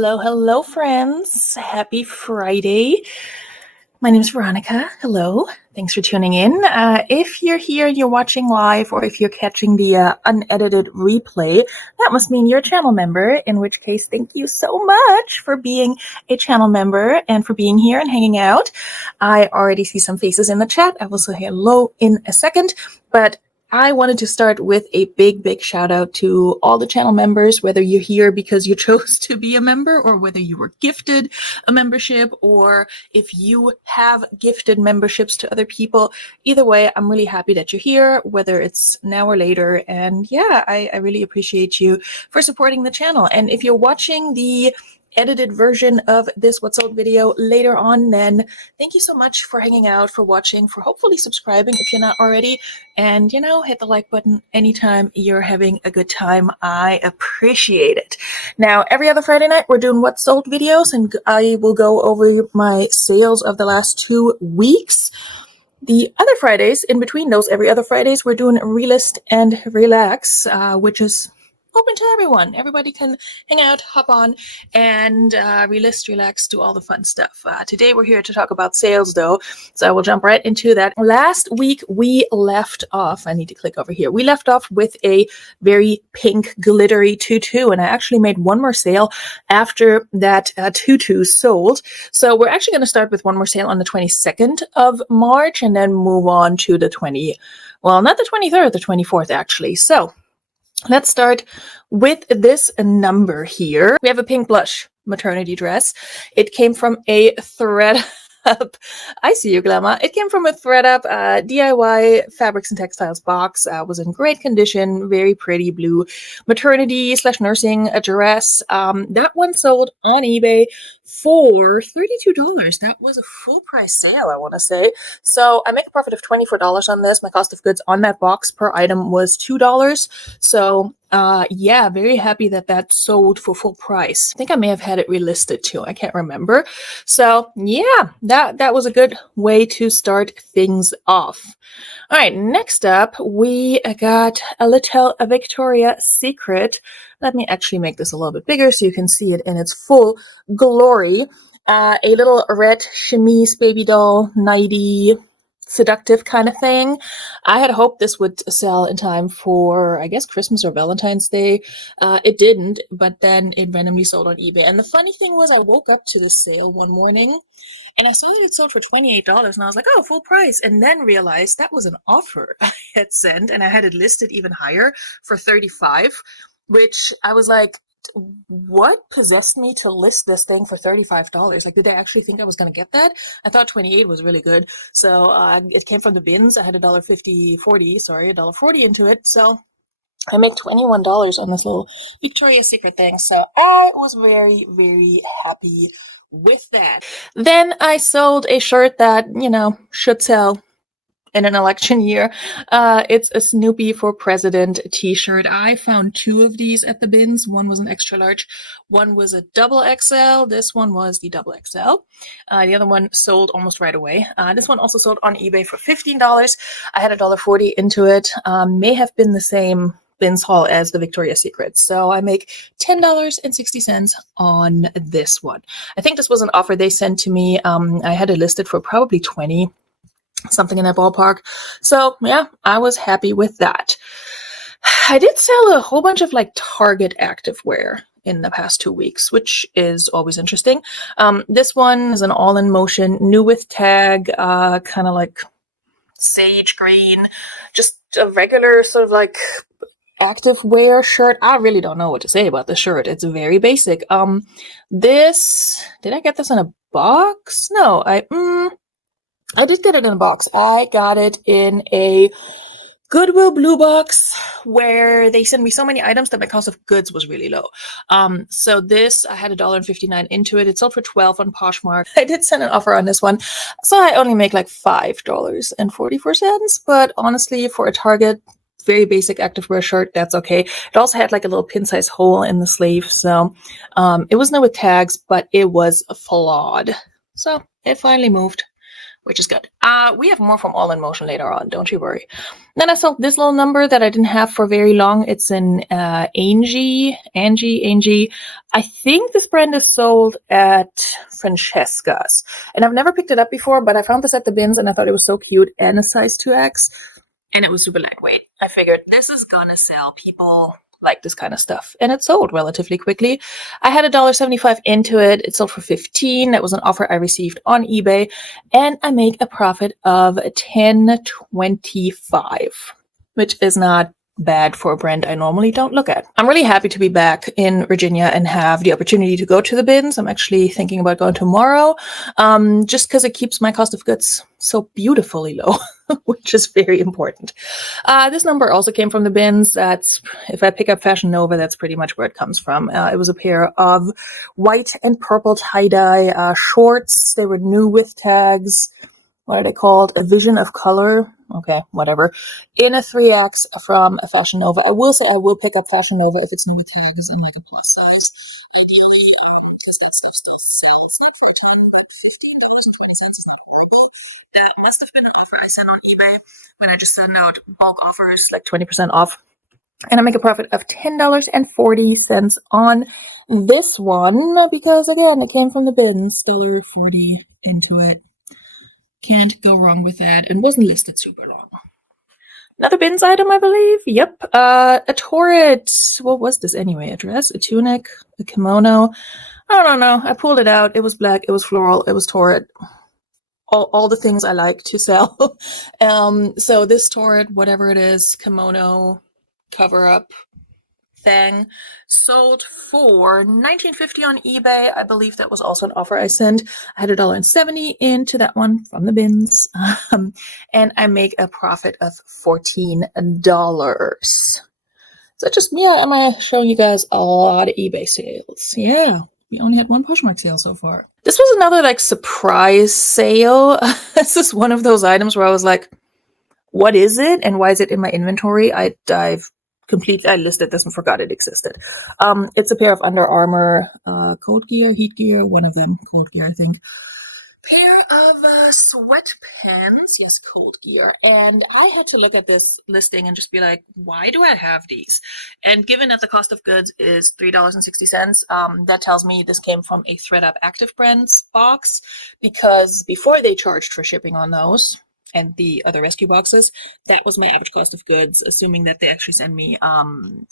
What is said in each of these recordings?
Hello, friends. Happy Friday. My name is Veronika. Hello. Thanks for tuning in. If you're here, you're watching live, or if you're catching the unedited replay, that must mean you're a channel member, in which case, thank you so much for being a channel member and for being here and hanging out. I already see some faces in the chat. I will say hello in a second, but I wanted to start with a big shout out to all the channel members, whether you're here because you chose to be a member or whether you were gifted a membership or if you have gifted memberships to other people. Either way, I'm really happy that you're here, whether it's now or later. And yeah, I really appreciate you for supporting the channel. And if you're watching the edited version of this What's Old video later on, then thank you so much for hanging out, for watching, for hopefully subscribing if you're not already. And, hit the like button anytime you're having a good time. I appreciate it. Now, every other Friday night, we're doing What's Sold videos, and I will go over my sales of the last 2 weeks. The other Fridays, in between those every other Fridays, we're doing Relist and Relax, which is open to everyone. Everybody can hang out, hop on, and relist, relax, do all the fun stuff. Today we're here to talk about sales, though, so I will jump right into that. Last week we left off, I need to click over here, we left off with a very pink glittery tutu, and I actually made one more sale after that tutu sold. So we're actually going to start with one more sale on the 22nd of March and then move on to the not the 23rd, the 24th actually. So let's start with this number here. We have a pink blush maternity dress. It came from a thread up. I see you, Glamour. It came from a thread up DIY fabrics and textiles box. Was in great condition, very pretty blue maternity/nursing dress. That one sold on eBay for $32. That was a full price sale, I want to say. So I make a profit of $24 on this. My cost of goods on that box per item was $2. So yeah, very happy that that sold for full price. I think I may have had it relisted too. I can't remember. So yeah, that was a good way to start things off. All right, next up, we got a little Victoria's Secret. Let me actually make this a little bit bigger so you can see it in its full glory. A little red chemise baby doll nighty seductive kind of thing. I had hoped this would sell in time for, I guess, Christmas or Valentine's Day. It didn't, but then it randomly sold on eBay. And the funny thing was, I woke up to this sale one morning and I saw that it sold for $28, and I was like, oh, full price. And then realized that was an offer I had sent, and I had it listed even higher for $35, which I was like, what possessed me to list this thing for $35? Like, did they actually think I was going to get that? I thought 28 was really good. So it came from the bins. I had $1.40 into it. So I make $21 on this little Victoria's Secret thing. So I was very happy with that. Then I sold a shirt that, should sell in an election year. It's a Snoopy for President t-shirt. I found 2 of these at the bins. One was an extra large, one was a double XL. This one was the double XL. The other one sold almost right away. This one also sold on eBay for $15. I had $1.40 into it. May have been the same bins haul as the Victoria's Secret. So I make $10.60 on this one. I think this was an offer they sent to me. I had it listed for probably $20, something in that ballpark. So yeah, I was happy with that. I did sell a whole bunch of Target activewear in the past 2 weeks, which is always interesting. This one is an all-in motion, new with tag, kind of like sage green, just a regular sort of activewear shirt. I really don't know what to say about the shirt. It's very basic. Did I get this in a box? No, I did get it in a box. I got it in a Goodwill blue box where they sent me so many items that my cost of goods was really low. So this, I had $1.59 into it. It sold for $12 on Poshmark. I did send an offer on this one, so I only make $5.44. But honestly, for a Target, very basic activewear shirt, that's okay. It also had a little pin-size hole in the sleeve, so it was new with tags, but it was flawed. So it finally moved, which is good. We have more from All in Motion later on, don't you worry. Then I sold this little number that I didn't have for very long. It's an Angie. I think this brand is sold at Francesca's. And I've never picked it up before, but I found this at the bins and I thought it was so cute, and a size 2X. And it was super lightweight. I figured this is gonna sell. People like this kind of stuff, and it sold relatively quickly. I had $1.75 into it. It sold for $15. That was an offer I received on eBay, and I make a profit of $10.25, which is not bad for a brand I normally don't look at. I'm really happy to be back in Virginia and have the opportunity to go to the bins. I'm actually thinking about going tomorrow, just because it keeps my cost of goods so beautifully low, which is very important. This number also came from the bins. That's, if I pick up Fashion Nova, that's pretty much where it comes from. It was a pair of white and purple tie-dye shorts. They were new with tags. What are they called? A Vision of Color. Okay, whatever. In a 3X from a Fashion Nova. I will say I will pick up Fashion Nova if it's not a tags in like a plus size. That must have been an offer I sent on eBay when I just send out bulk offers, like 20% off. And I make a profit of $10.40 on this one because, again, it came from the bins. $1.40 into it. Can't go wrong with that. And wasn't listed super long. Another bins item, I believe. Yep. A torrid. What was this anyway? A dress, a tunic, a kimono. I don't know. I pulled it out. It was black. It was floral. It was torrid. All the things I like to sell. So this torrid, whatever it is, kimono, cover up thing, sold for $19.50 on eBay. I believe that was also an offer I sent. I had $1.70 into that one from the bins, and I make a profit of $14. So just, yeah, am I showing you guys a lot of eBay sales? Yeah, we only had one Poshmark sale so far. This was another like surprise sale. This is one of those items where I was like, what is it and why is it in my inventory? I listed this and forgot it existed. It's a pair of Under Armour cold gear, heat gear, one of them, cold gear, I think. Pair of sweatpants, yes, cold gear. And I had to look at this listing and just be like, why do I have these? And given that the cost of goods is $3.60, that tells me this came from a ThredUp Active Brands box, because before they charged for shipping on those and the other rescue boxes, that was my average cost of goods, assuming that they actually send me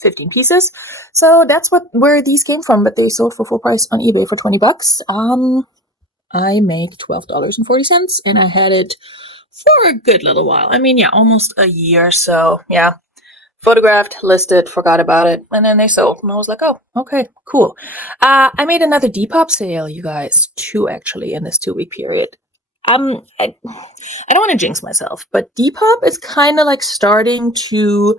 15 pieces. So that's where these came from, but they sold for full price on eBay for $20. I make $12.40, and I had it for a good little while. I mean, yeah, almost a year. So yeah, photographed, listed, forgot about it, and then they sold. And I was like, oh, okay, cool. I made another Depop sale, you guys, 2 actually in this 2-week period. I don't want to jinx myself, but Depop is kind of like starting to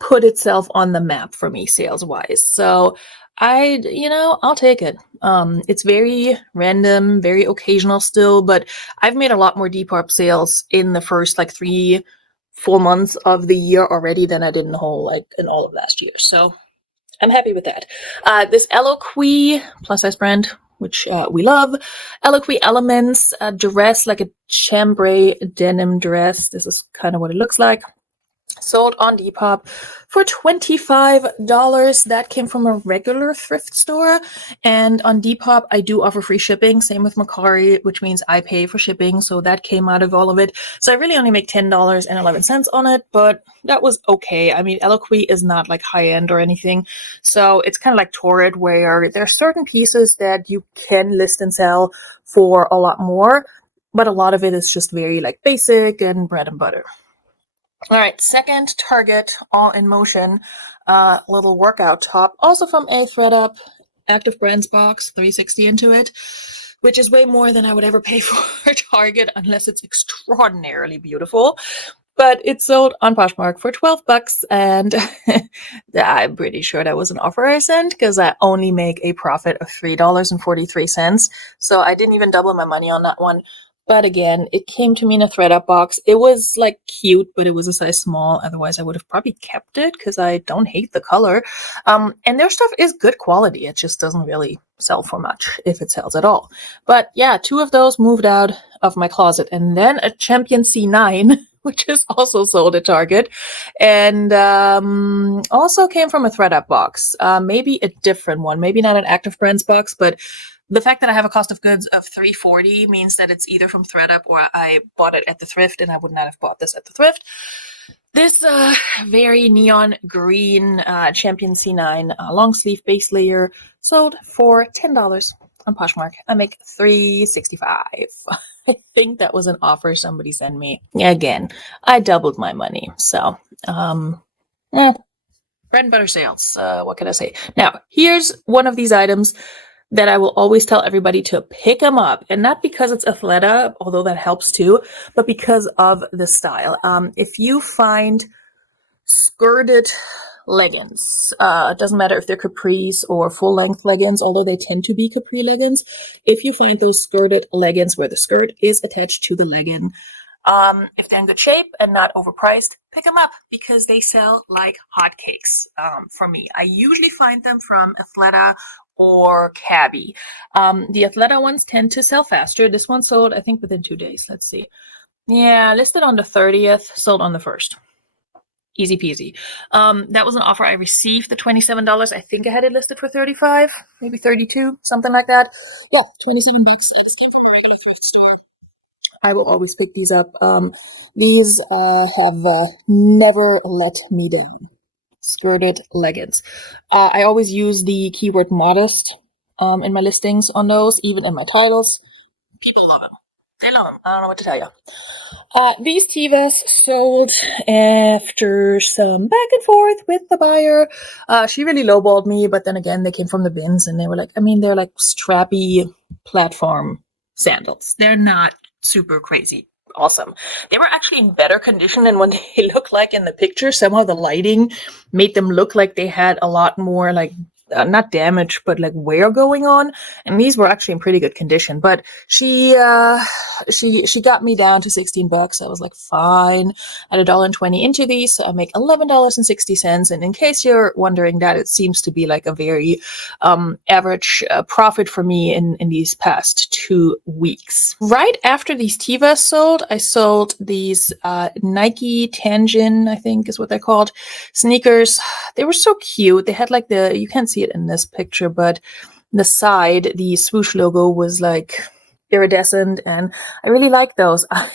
put itself on the map for me sales-wise. So I'll take it. It's very random, very occasional still, but I've made a lot more Depop sales in the first like 3-4 months of the year already than I did in all of last year. So I'm happy with that. This Eloquii plus size brand, which we love. Eloquii Elements, a dress, like a chambray denim dress. This is kind of what it looks like. Sold on Depop for $25. That came from a regular thrift store. And on Depop, I do offer free shipping. Same with Mercari, which means I pay for shipping. So that came out of all of it. So I really only make $10.11 on it, but that was okay. I mean, Eloquii is not like high end or anything. So it's kind of like Torrid, where there are certain pieces that you can list and sell for a lot more, but a lot of it is just very like basic and bread and butter. All right, second Target, All in Motion, little workout top, also from a ThredUp Active Brands box, $3.60 into it, which is way more than I would ever pay for Target unless it's extraordinarily beautiful. But it sold on Poshmark for $12, and I'm pretty sure that was an offer I sent because I only make a profit of $3.43. So I didn't even double my money on that one. But again, it came to me in a thredUP box. It was like cute, but it was a size small. Otherwise, I would have probably kept it because I don't hate the color. And their stuff is good quality. It just doesn't really sell for much, if it sells at all. But yeah, 2 of those moved out of my closet. And then a Champion C9, which is also sold at Target, and also came from a thredUP box. Maybe a different one, maybe not an Active Brands box, but the fact that I have a cost of goods of $3.40 means that it's either from thredUP or I bought it at the thrift, and I would not have bought this at the thrift. This very neon green Champion C9 long sleeve base layer sold for $10 on Poshmark. I make $3.65. I think that was an offer somebody sent me. Again, I doubled my money. So, bread and butter sales. What can I say? Now, here's one of these items that I will always tell everybody to pick them up. And not because it's Athleta, although that helps too, but because of the style. If you find skirted leggings, it doesn't matter if they're capris or full-length leggings, although they tend to be capri leggings. If you find those skirted leggings where the skirt is attached to the legging, if they're in good shape and not overpriced, pick them up because they sell like hotcakes for me. I usually find them from Athleta or Cabby. The Athleta ones tend to sell faster. This one sold, I think, within 2 days. Let's see. Yeah, listed on the 30th, sold on the 1st. Easy peasy. That was an offer I received, the $27. I think I had it listed for $35, maybe $32, something like that. Yeah, $27. This came from a regular thrift store. I will always pick these up. These have never let me down. Skirted leggings. I always use the keyword modest in my listings on those, even in my titles. People love them. They love them. I don't know what to tell you. These Tevas sold after some back and forth with the buyer. She really lowballed me, but then again, they came from the bins and they were like, they're like strappy platform sandals. They're not super crazy awesome. They were actually in better condition than what they look like in the picture. Somehow the lighting made them look like they had a lot more like not damage, but like wear going on. And these were actually in pretty good condition. But she got me down to $16. I was like, fine. At $1.20 into these, so I make $11.60. And in case you're wondering that, it seems to be like a very average profit for me in these past 2 weeks. Right after these Tevas sold, I sold these Nike Tangent, I think is what they're called, sneakers. They were so cute. They had like you can't see it in this picture, but the side, the swoosh logo was like iridescent, and I really like those. I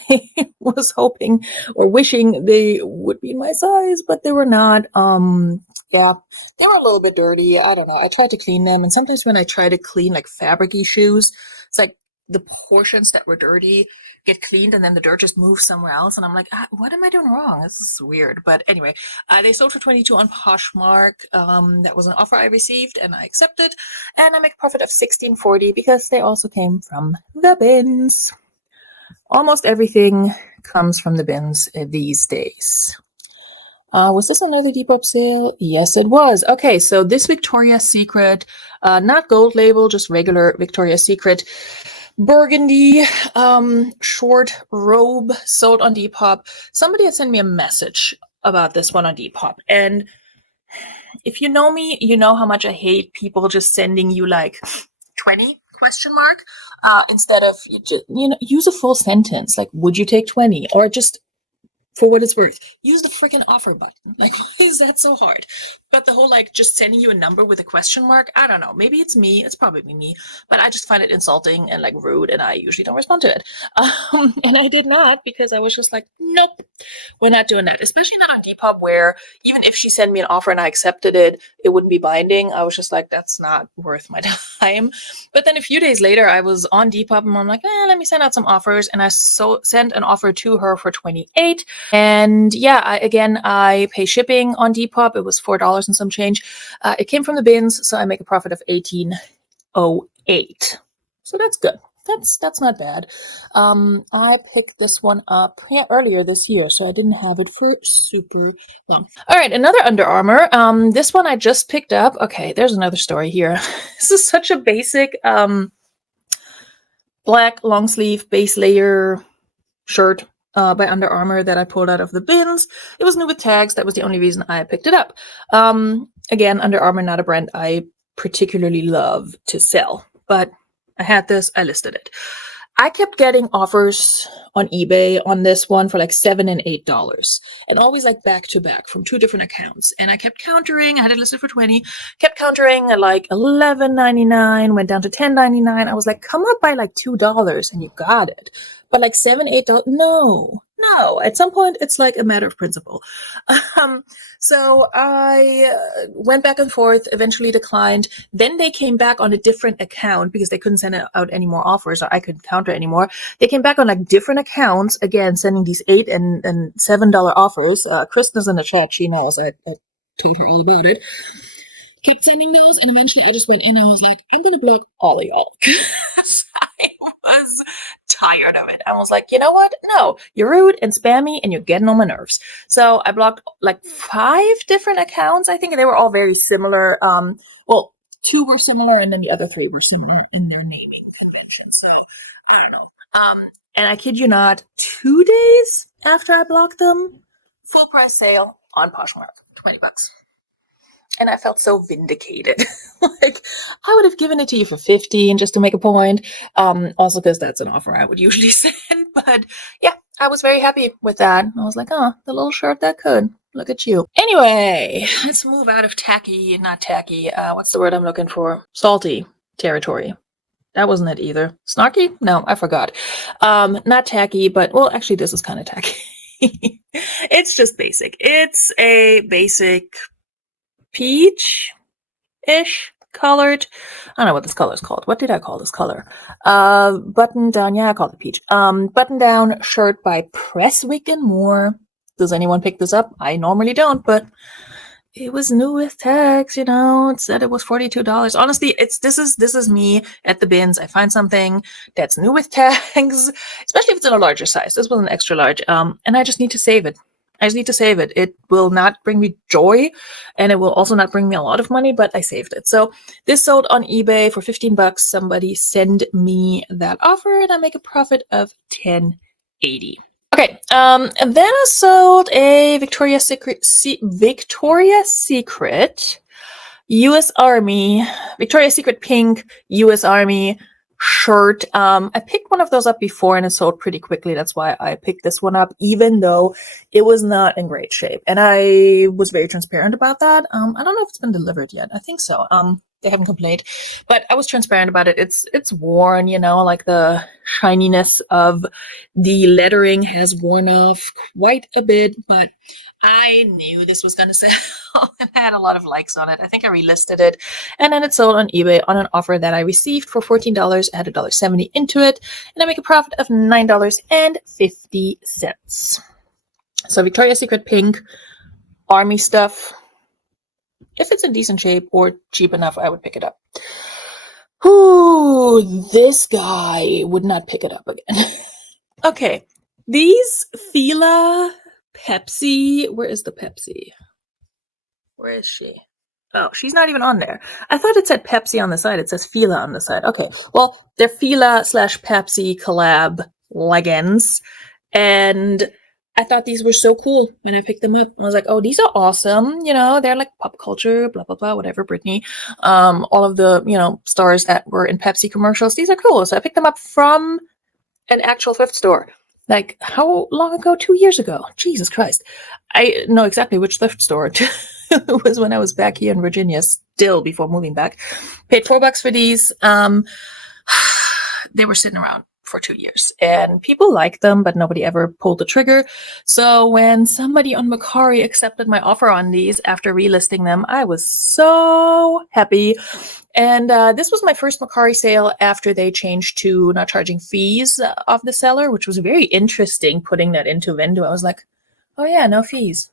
was hoping or wishing they would be my size, but they were not. Yeah, they were a little bit dirty. I don't know. I tried to clean them, and sometimes when I try to clean like fabricy shoes, it's like the portions that were dirty get cleaned and then the dirt just moves somewhere else, and I'm like, what am I doing wrong? This is weird. But anyway, they sold for $22 on Poshmark. That was an offer I received and I accepted, and I make a profit of $16.40 because they also came from the bins. Almost everything comes from the bins these days. Was this another Depop sale? Yes, it was. Okay, so this Victoria's Secret, not gold label, just regular Victoria's Secret burgundy short robe sold on Depop. Somebody had sent me a message about this one on Depop, and if you know me, you know how much I hate people just sending you like 20 question mark instead of use a full sentence, like would you take 20, or just for what it's worth, use the freaking offer button. Like, why is that so hard? But the whole like just sending you a number with a question mark, I don't know. Maybe it's me. It's probably me. But I just find it insulting and like rude, and I usually don't respond to it. And I did not, because I was just like, nope, we're not doing that. Especially not on Depop, where even if she sent me an offer and I accepted it, it wouldn't be binding. I was just like, that's not worth my time. But then a few days later, I was on Depop and I'm like, let me send out some offers. And I sent an offer to her for $28. And yeah, I pay shipping on Depop. It was $4 and some change. It came from the bins, so I make a profit of $18.08. So that's good. That's not bad. I picked this one up earlier this year, so I didn't have it for super long. All right, another Under Armour. This one I just picked up. Okay, there's another story here. This is such a basic black long sleeve base layer shirt by Under Armour that I pulled out of the bins. It was new with tags. That was the only reason I picked it up. Again, Under Armour, not a brand I particularly love to sell, but I had this, I listed it. I kept getting offers on eBay on this one for like $7 and $8, and always like back to back from two different accounts. And I kept countering. I had it listed for 20. Kept countering at like $11.99, went down to $10.99. I was like, come up by like $2, and you got it. But like $7, $8, no. At some point, it's like a matter of principle. So I went back and forth, eventually declined. Then they came back on a different account because they couldn't send out any more offers, or I couldn't counter anymore. They came back on like different accounts, again, sending these $8 and $7 offers. Kristen's in the chat. She knows. I told her all about it. Kept sending those, and eventually I just went in and I was like, I'm going to block all of y'all. I was tired of it. I was like, you know what? No, you're rude and spammy and you're getting on my nerves. So I blocked like 5 different accounts. I think they were all very similar. Well, 2 were similar and then the other 3 were similar in their naming convention. So I don't know. And I kid you not, 2 days after I blocked them, full price sale on Poshmark, $20. And I felt so vindicated. Like, I would have given it to you for $15 just to make a point. Also because that's an offer I would usually send. But yeah, I was very happy with that. I was like, oh, the little shirt that could. Look at you. Anyway, let's move out of not tacky. What's the word I'm looking for? Salty territory. That wasn't it either. Snarky? No, I forgot. Not tacky, but, well, actually, this is kind of tacky. It's just basic. It's a basic peach-ish colored. I don't know what this color is called. What did I call this color? Button down. Yeah, I called it peach. Button down shirt by Presswick and More. Does anyone pick this up? I normally don't, but it was new with tags, you know. It said it was $42. Honestly, this is me at the bins. I find something that's new with tags, especially if it's in a larger size. This was an extra large. And I just need to save it. It will not bring me joy, and it will also not bring me a lot of money, but I saved it. So this sold on eBay for $15. Somebody send me that offer, and I make a profit of $10.80. Okay, and then I sold a Victoria's Secret U.S. Army, Victoria's Secret pink U.S. Army shirt. I picked one of those up before and it sold pretty quickly. That's why I picked this one up, even though it was not in great shape. And I was very transparent about that. I don't know if it's been delivered yet. I think so. They haven't complained, but I was transparent about it. It's worn, you know, like the shininess of the lettering has worn off quite a bit, but I knew this was going to sell and I had a lot of likes on it. I think I relisted it, and then it sold on eBay on an offer that I received for $14. I had $1.70 into it, and I make a profit of $9.50. So Victoria's Secret pink army stuff. If it's in decent shape or cheap enough, I would pick it up. Ooh, this guy would not pick it up again. Okay, these Fila Pepsi. Where is the Pepsi? Where is she? Oh, she's not even on there. I thought it said Pepsi on the side. It says Fila on the side. Okay, well, they're Fila/Pepsi collab leggings, and I thought these were so cool when I picked them up. I was like, oh, these are awesome. You know, they're like pop culture, blah, blah, blah, whatever, Britney. All of the, you know, stars that were in Pepsi commercials. These are cool. So I picked them up from an actual thrift store. Like, how long ago? 2 years ago. Jesus Christ. I know exactly which thrift store. It was when I was back here in Virginia, still before moving back. Paid $4 for these. They were sitting around for 2 years, and people liked them, but nobody ever pulled the trigger. So when somebody on Mercari accepted my offer on these after relisting them, I was so happy. And this was my first Mercari sale after they changed to not charging fees of the seller, which was very interesting, putting that into Vendo. I was like, oh yeah, no fees.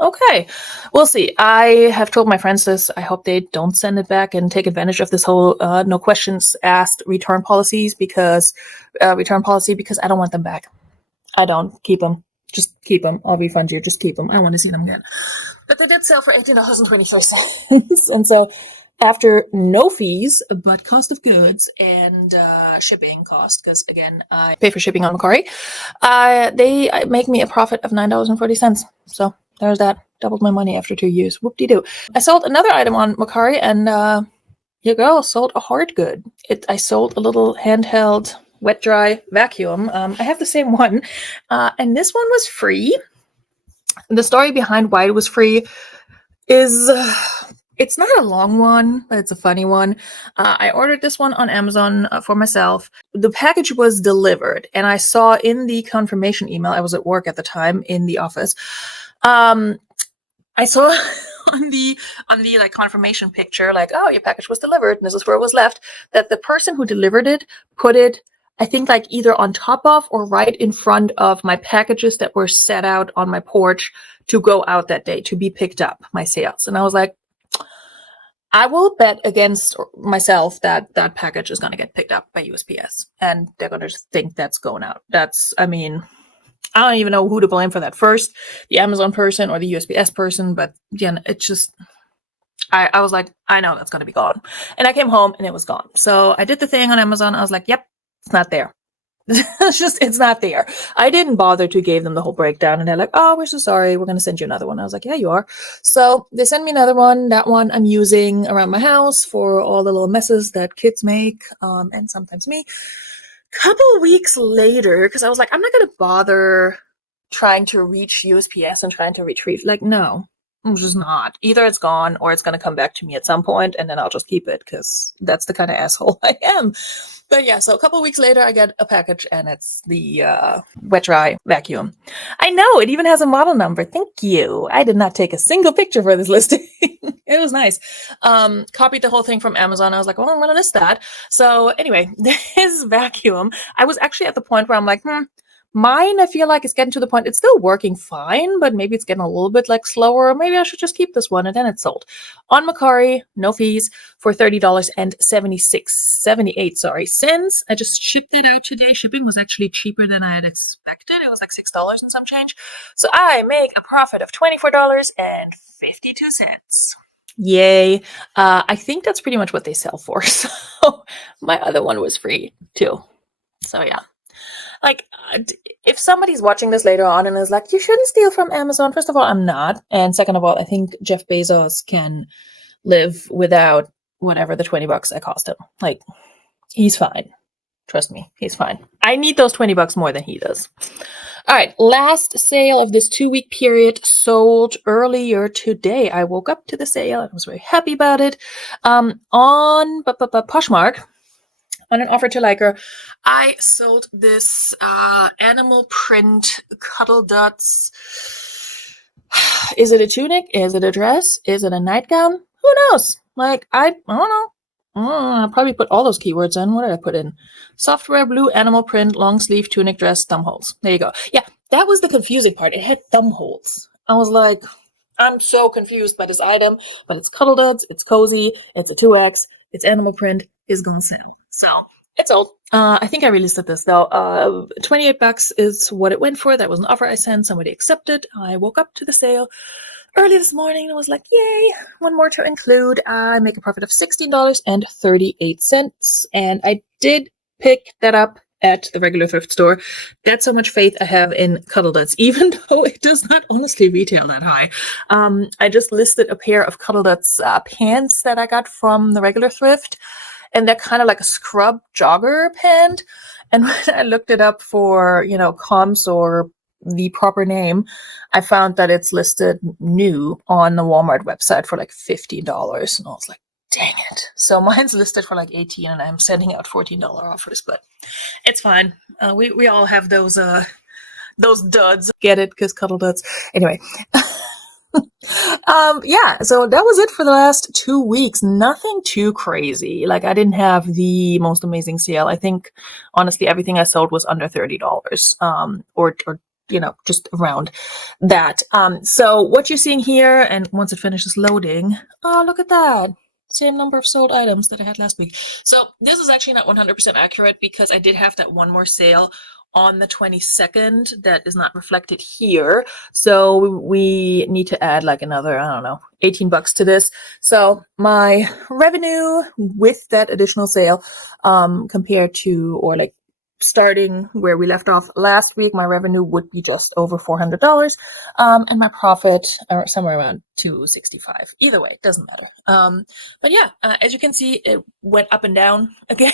Okay. We'll see. I have told my friends this. I hope they don't send it back and take advantage of this whole no questions asked return policy because I don't want them back. I don't. Keep them. Just keep them. I'll refund you. Just keep them. I want to see them again. But they did sell for $18.23. And so after no fees, but cost of goods and shipping cost, because again, I pay for shipping on Mercari, they make me a profit of $9.40. So there's that. Doubled my money after 2 years. Whoop-de-doo. I sold another item on Mercari, and your girl sold a hard good. I sold a little handheld wet dry vacuum. I have the same one, and this one was free. The story behind why it was free is it's not a long one, but it's a funny one. I ordered this one on Amazon for myself. The package was delivered, and I saw in the confirmation email, I was at work at the time in the office, I saw on the like confirmation picture, like, oh, your package was delivered, and this is where it was left, that the person who delivered it put it, I think, like either on top of or right in front of my packages that were set out on my porch to go out that day, to be picked up, my sales. And I was like, I will bet against myself that that package is going to get picked up by USPS, and they're going to think that's going out. I don't even know who to blame for that first, the Amazon person or the USPS person, but yeah, it's just, I was like, I know that's going to be gone. And I came home and it was gone. So I did the thing on Amazon. I was like, yep, it's not there. It's not there. I didn't bother to give them the whole breakdown, and they're like, oh, we're so sorry, we're going to send you another one. I was like, yeah, you are. So they sent me another one. That one I'm using around my house for all the little messes that kids make, and sometimes me. Couple weeks later, because I was like, I'm not going to bother trying to reach USPS and trying to retrieve. Like, no, I'm just not. Either it's gone or it's going to come back to me at some point, and then I'll just keep it, because that's the kind of asshole I am. But yeah, so a couple weeks later, I get a package, and it's the wet dry vacuum. I know, it even has a model number. Thank you. I did not take a single picture for this listing. It was nice. Copied the whole thing from Amazon. I was like, well, I'm going to list that. So anyway, this vacuum, I was actually at the point where I'm like, mine, I feel like it's getting to the point, it's still working fine, but maybe it's getting a little bit like slower, or maybe I should just keep this one. And then it's sold on Mercari, no fees, for $30.78 cents. I just shipped it out today. Shipping was actually cheaper than I had expected. It was like $6 and some change. So I make a profit of $24.52. Yay. I think that's pretty much what they sell for. So my other one was free too. So yeah. Like, if somebody's watching this later on and is like, you shouldn't steal from Amazon, first of all, I'm not. And second of all, I think Jeff Bezos can live without whatever the $20 I cost him. Like, he's fine. Trust me, he's fine. I need those $20 more than he does. All right, last sale of this 2-week period sold earlier today. I woke up to the sale and was very happy about it. On Poshmark, on an offer to liker, I sold this animal print cuddle duds. Is it a tunic? Is it a dress? Is it a nightgown? Who knows? Like, I don't know. I probably put all those keywords in. What did I put in? Software blue animal print, long sleeve tunic dress, thumb holes. There you go. Yeah, that was the confusing part. It had thumb holes. I was like, I'm so confused by this item, but it's cuddle duds, it's cozy, it's a 2X, it's animal print, it's gonna sell. So it's sold. I think I relisted this though. $28 is what it went for. That was an offer I sent. Somebody accepted. I woke up to the sale early this morning and was like, yay, one more to include. I make a profit of $16.38. And I did pick that up at the regular thrift store. That's how much faith I have in Cuddle Duds, even though it does not honestly retail that high. I just listed a pair of Cuddle Duds pants that I got from the regular thrift. And they're kind of like a scrub jogger pant. And when I looked it up for, comps or the proper name, I found that it's listed new on the Walmart website for like $15. And I was like, dang it. So mine's listed for like $18 and I'm sending out $14 offers, but it's fine. We all have those duds. Get it? Because cuddle duds. Anyway. So that was it for the last 2 weeks. Nothing too crazy. Like, I didn't have the most amazing sale. I think honestly everything I sold was under $30. Or just around that. So what you're seeing here, and once it finishes loading, oh, look at that. Same number of sold items that I had last week. So this is actually not 100% accurate because I did have that one more sale on the 22nd that is not reflected here. So we need to add like another, I don't know, $18 to this. So my revenue with that additional sale, compared to, or like starting where we left off last week, my revenue would be just over $400, and my profit somewhere around $265. Either way, it doesn't matter. But yeah, as you can see, it went up and down again.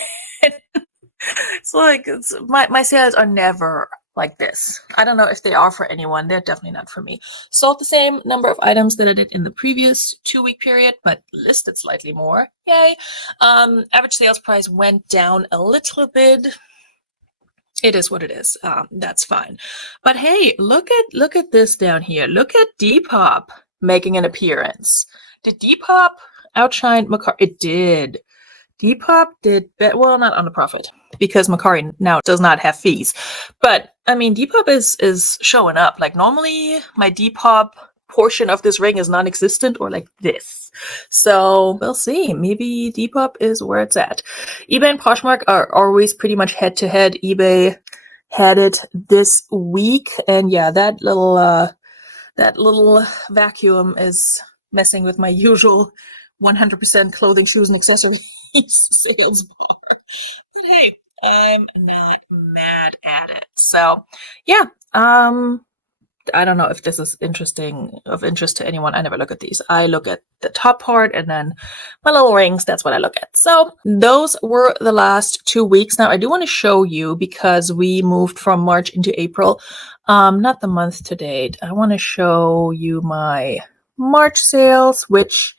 It's like my sales are never like this. I don't know if they are for anyone. They're definitely not for me. Sold the same number of items that I did in the previous 2-week period, but listed slightly more. Yay. Average sales price went down a little bit. It is what it is. That's fine. But hey, look at this down here. Look at Depop making an appearance. Did Depop outshine Mercari? It did. Depop did well, not on the profit, because Mercari now does not have fees. But I mean, Depop is showing up. Like normally my Depop portion of this ring is non-existent, or like this. So we'll see. Maybe Depop is where it's at. eBay and Poshmark are always pretty much head to head. eBay had it this week, and yeah, that little vacuum is messing with my usual 100% clothing, shoes, and accessories sales bar. But hey, I'm not mad at it. So yeah, I don't know if this is of interest to anyone. I never look at these. I look at the top part and then my little rings. That's what I look at. So those were the last 2 weeks. Now I do want to show you, because we moved from March into April, not the month to date. I want to show you my March sales, which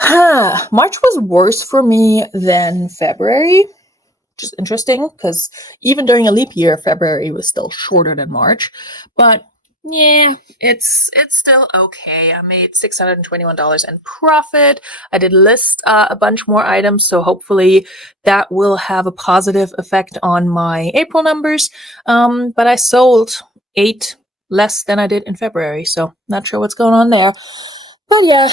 March was worse for me than February, which is interesting because even during a leap year, February was still shorter than March. But yeah, it's still okay. I made $621 in profit. I did list a bunch more items, so hopefully that will have a positive effect on my April numbers. But I sold 8 less than I did in February, so not sure what's going on there. But yeah,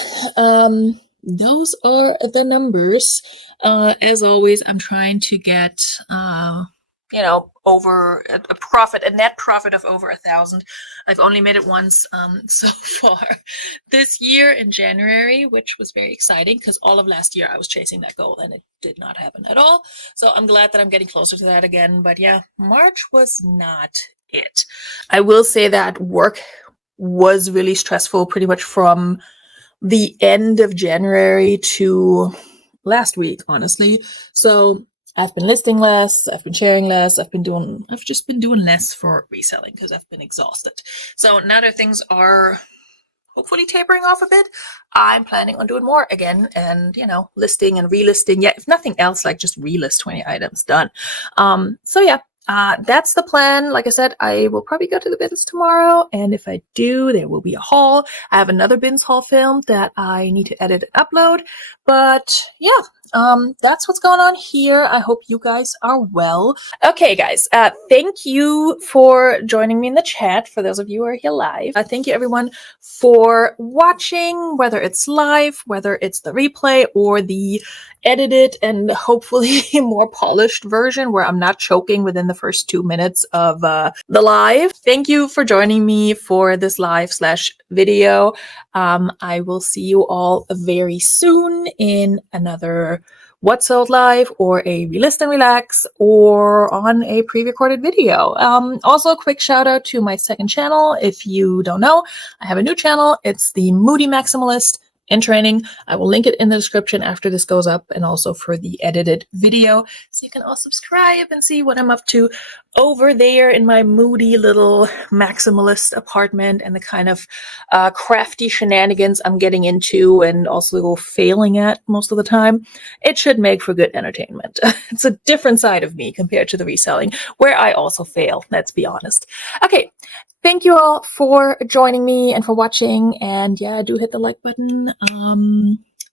those are the numbers. As always, I'm trying to get, over a net profit of over 1,000. I've only made it once so far this year in January, which was very exciting because all of last year I was chasing that goal and it did not happen at all. So I'm glad that I'm getting closer to that again. But yeah, March was not it. I will say that work was really stressful pretty much from the end of January to last week, honestly. So I've been listing less, I've been sharing less, I've just been doing less for reselling because I've been exhausted. So now that things are hopefully tapering off a bit, I'm planning on doing more again and, listing and relisting. Yeah, if nothing else, like just relist 20 items, done. So yeah. That's the plan. Like I said, I will probably go to the bins tomorrow, and if I do, there will be a haul. I have another bins haul filmed that I need to edit and upload. But yeah, that's what's going on here. I hope you guys are well. Okay, guys, thank you for joining me in the chat, for those of you who are here live. Thank you, everyone, for watching, whether it's live, whether it's the replay, or the edited and hopefully more polished version where I'm not choking within the first 2 minutes of the live. Thank you for joining me for this live/video. I will see you all very soon in another whatsold live, or a relist and relax, or on a pre-recorded video. Also, a quick shout out to my second channel. If you don't know, I have a new channel. It's the Moody Maximalist in training. I will link it in the description after this goes up, and also for the edited video, so you can all subscribe and see what I'm up to over there in my moody little maximalist apartment, and the kind of crafty shenanigans I'm getting into and also failing at most of the time. It should make for good entertainment. It's a different side of me compared to the reselling, where I also fail, let's be honest. Okay, thank you all for joining me and for watching. And yeah, do hit the like button,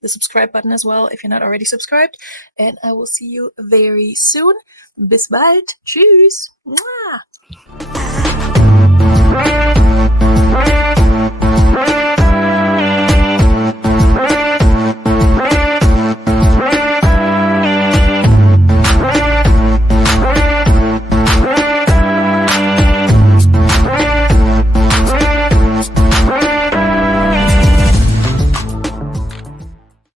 the subscribe button as well if you're not already subscribed. And I will see you very soon. Bis bald. Tschüss. Mwah.